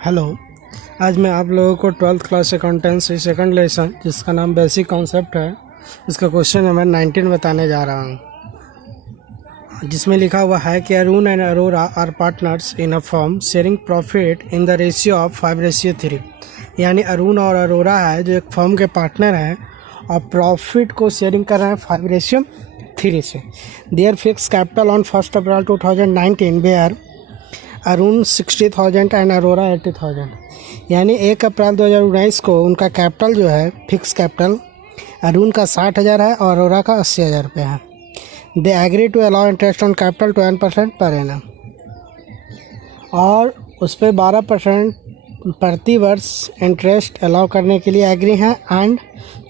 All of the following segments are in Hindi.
हेलो। आज मैं आप लोगों को 12th class accountancy second lesson जिसका नाम बेसिक कॉन्सेप्ट है, इसका क्वेश्चन नंबर 19 बताने जा रहा हूँ, जिसमें लिखा हुआ है कि Arun and Arora are partners in a firm sharing profit in the ratio of 5:3। यानी अरुण और अरोरा है जो एक फर्म के पार्टनर हैं और प्रॉफिट को शेयरिंग कर रहे हैं 5:3 से। There fixed capital on 1 April 2019 were Arun 60,000 and Arora 80,000। यानी 1 अप्रैल 2019 को उनका कैपिटल जो है फिक्स कैपिटल अरुण का 60,000 है और अरोरा का 80,000 रुपये है। They agree to allow interest on capital 12% per annum, और उस पर 12% प्रति वर्ष इंटरेस्ट अलाउ करने के लिए एग्री हैं and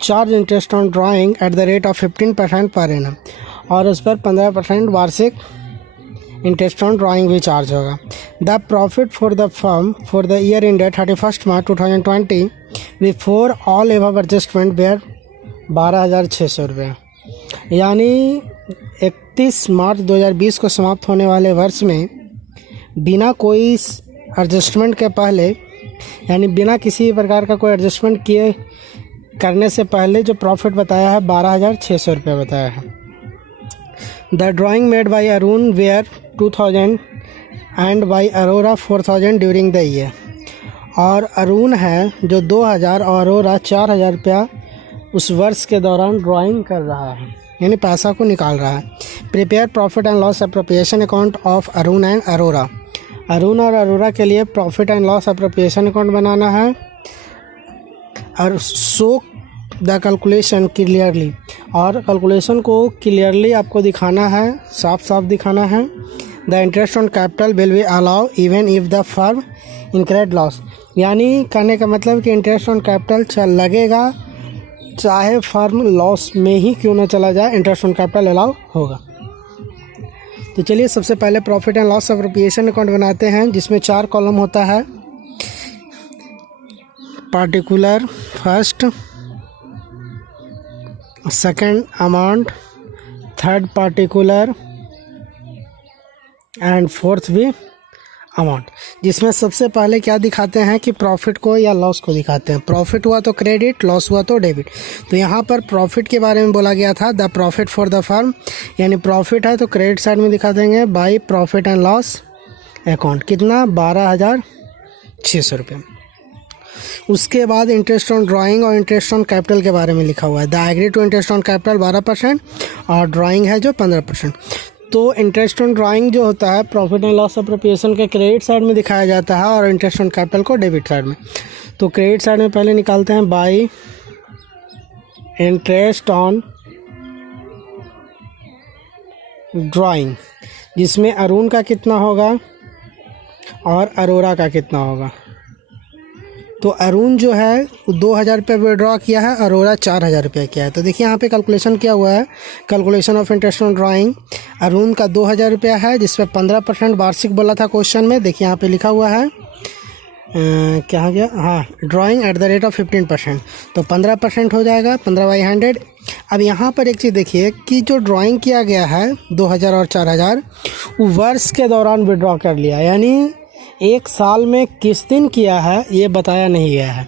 charge interest on drawing at the rate of 15% per annum, और उस पर 15% वार्षिक इंटरेस्ट ऑन ड्राइंग भी चार्ज होगा। The profit for the firm for the year ended 31 March 2020 before all above adjustment were 12,600 रुपये। यानी 31 मार्च 2020 को समाप्त होने वाले वर्ष में बिना कोई एडजस्टमेंट के पहले, यानी बिना किसी प्रकार का कोई एडजस्टमेंट किए करने से पहले जो प्रॉफिट बताया है 12,600 रुपये बताया है। The drawing made by Arun were 2,000 and by Arora 4,000 during the year, और अरुण है जो 2,000 और अरोरा 4,000 रुपया उस वर्ष के दौरान ड्राइंग कर रहा है, यानी पैसा को निकाल रहा है। Prepare profit and loss appropriation account of Arun and Arora. Arun और अरोरा के लिए profit and loss appropriation account बनाना है और शो द कैलकुलेशन क्लियरली, और कैलकुलेशन को क्लियरली आपको दिखाना है, साफ साफ दिखाना है। The interest on capital will be allow even if the firm incurred loss. यानी कहने का मतलब कि इंटरेस्ट ऑन कैपिटल लगेगा चाहे फर्म लॉस में ही क्यों ना चला जाए, इंटरेस्ट ऑन कैपिटल अलाउ होगा। तो चलिए सबसे पहले profit and loss appropriation account बनाते हैं, जिसमें 4 कॉलम होता है। Particular first, second amount, third particular and fourth भी अमाउंट। जिसमें सबसे पहले क्या दिखाते हैं कि प्रॉफिट को या लॉस को दिखाते हैं। प्रॉफिट हुआ तो क्रेडिट, लॉस हुआ तो डेबिट। तो यहाँ पर प्रॉफिट के बारे में बोला गया था, the profit for the firm, यानी प्रॉफिट है तो क्रेडिट साइड में दिखा देंगे by profit and loss account. कितना? 12,600 रुपये। उसके बाद इंटरेस्ट ऑन ड्राइंग और इंटरेस्ट ऑन कैपिटल के बारे में लिखा हुआ है। The agree to interest on capital 12% और ड्राइंग है जो 15%। तो इंटरेस्ट ऑन ड्राइंग जो होता है प्रॉफिट एंड लॉस अप्रोप्रिएशन के क्रेडिट साइड में दिखाया जाता है और इंटरेस्ट ऑन कैपिटल को डेबिट साइड में। तो क्रेडिट साइड में पहले निकालते हैं बाई इंटरेस्ट ऑन ड्राइंग, जिसमें अरुण का कितना होगा और अरोरा का कितना होगा। तो अरुण जो है 2,000 रुपये विड्रॉ किया है, अरोरा 4,000 रुपये किया है। तो देखिए यहाँ पे कैलकुलेशन किया हुआ है, calculation of interest on drawing. Arun का 2,000 रुपया है, जिस पर 15% वार्षिक बोला था क्वेश्चन में। देखिए यहाँ पे लिखा हुआ है क्या हो गया, हाँ, drawing at the rate of 15%, तो 15% हो जाएगा 15/100। अब यहाँ पर एक चीज़ देखिए कि जो ड्राइंग किया गया है 2,000 और 4,000 वो वर्ष के दौरान विड्रॉ कर लिया, यानी एक साल में किस दिन किया है ये बताया नहीं गया है।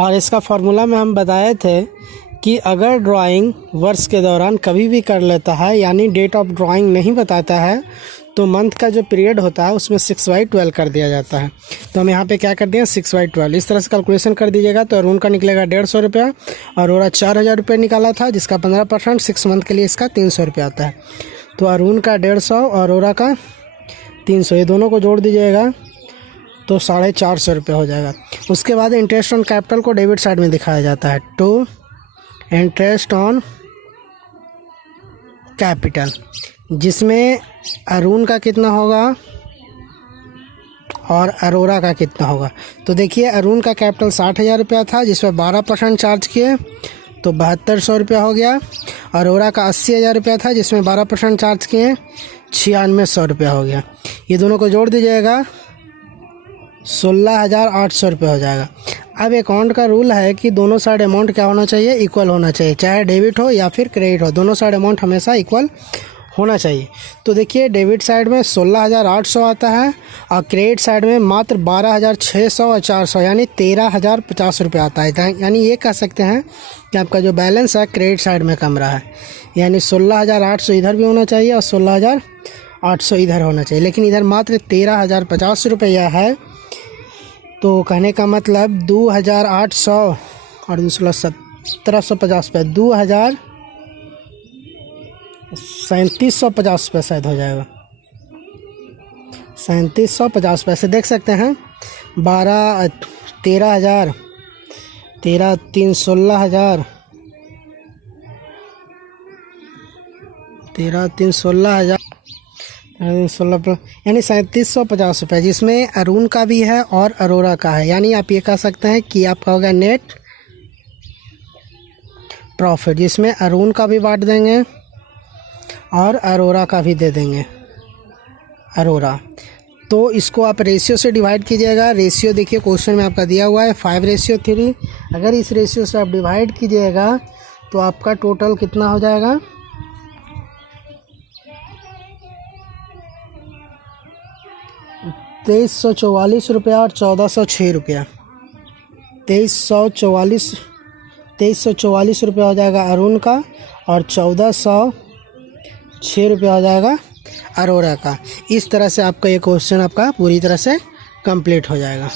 और इसका फार्मूला में हम बताए थे कि अगर ड्राइंग वर्ष के दौरान कभी भी कर लेता है, यानी डेट ऑफ ड्राइंग नहीं बताता है, तो मंथ का जो पीरियड होता है उसमें 6/12 कर दिया जाता है। तो हम यहाँ पे क्या कर दिए, 6/12 इस तरह से कैलकुलेशन कर दीजिएगा। तो अरुण का निकलेगा 150 रुपया, और अरोरा 4,000 रुपये निकाला था, जिसका 15% 6 मंथ के लिए इसका 300 रुपया आता है। तो अरुण का 150 और अरोरा का 300, ये दोनों को जोड़ दीजिएगा तो 450 रुपये हो जाएगा। उसके बाद इंटरेस्ट ऑन कैपिटल को डेबिट साइड में दिखाया जाता है। टू इंटरेस्ट ऑन कैपिटल, जिसमें अरुण का कितना होगा और अरोरा का कितना होगा। तो देखिए अरुण का कैपिटल 60,000 रुपया था, जिसमें 12% चार्ज किए तो 7,200 रुपया हो गया। अरोरा का 80,000 रुपया था, जिसमें 12% चार्ज किए 9,600 रुपया हो गया। ये दोनों को जोड़ दीजिएगा 16,800 रुपये हो जाएगा। अब अकाउंट का रूल है कि दोनों साइड अमाउंट क्या होना चाहिए, इक्वल होना चाहिए, चाहे डेबिट हो या फिर क्रेडिट हो, दोनों साइड अमाउंट हमेशा इक्वल होना चाहिए। तो देखिए डेबिट साइड में 16,800 आता है और क्रेडिट साइड में मात्र 12,600 और 400 यानी 13,050 रुपये आता है। यानी ये कह सकते हैं कि आपका जो बैलेंस है क्रेडिट साइड में कम रहा है, यानी 16,800 इधर भी होना चाहिए और 16,800 इधर होना चाहिए, लेकिन इधर मात्र 13,050 रुपया है। तो कहने का मतलब 2,800 और 1,750 रुपये 2,3750 रुपये शायद हो जाएगा, 3750 रुपये से देख सकते हैं। 13,000 13 3 16,000 13 3 16,000 16 यानी 3750 रुपये, जिसमें अरुण का भी है और अरोरा का है। यानी आप ये कह सकते हैं कि आपका होगा नेट प्रॉफिट, जिसमें अरुण का भी बांट देंगे और अरोरा का भी दे देंगे अरोरा। तो इसको आप रेशियो से डिवाइड कीजिएगा। रेशियो देखिए क्वेश्चन में आपका दिया हुआ है 5:3। अगर इस रेशियो से आप डिवाइड कीजिएगा तो आपका टोटल कितना हो जाएगा, 2344 रुपया और 1406 रुपया। 2344 रुपया हो जाएगा अरुण का और 1406 रुपया हो जाएगा अरोरा का। इस तरह से आपका ये क्वेश्चन आपका पूरी तरह से कंप्लीट हो जाएगा।